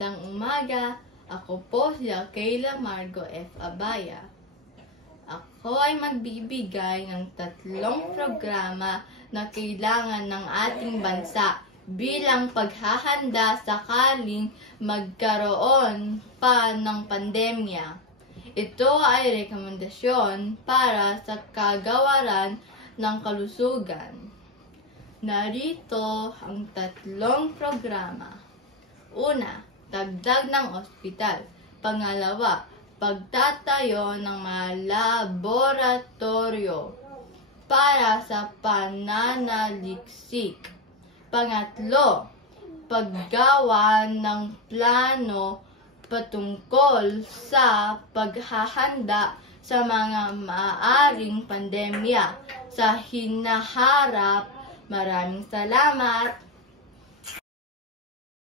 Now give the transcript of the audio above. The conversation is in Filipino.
Umaga, ako po si Kayla Margo F. Abaya. Ako ay magbibigay ng 3 programa na kailangan ng ating bansa bilang paghahanda sakaling magkaroon pa ng pandemya. Ito ay rekomendasyon para sa kagawaran ng kalusugan. Narito ang 3 programa. Una, dagdag ng ospital. Pangalawa, pagtatayo ng mga laboratorio para sa pananaliksik. Pangatlo, paggawa ng plano patungkol sa paghahanda sa mga maaaring pandemya sa hinaharap. Maraming salamat!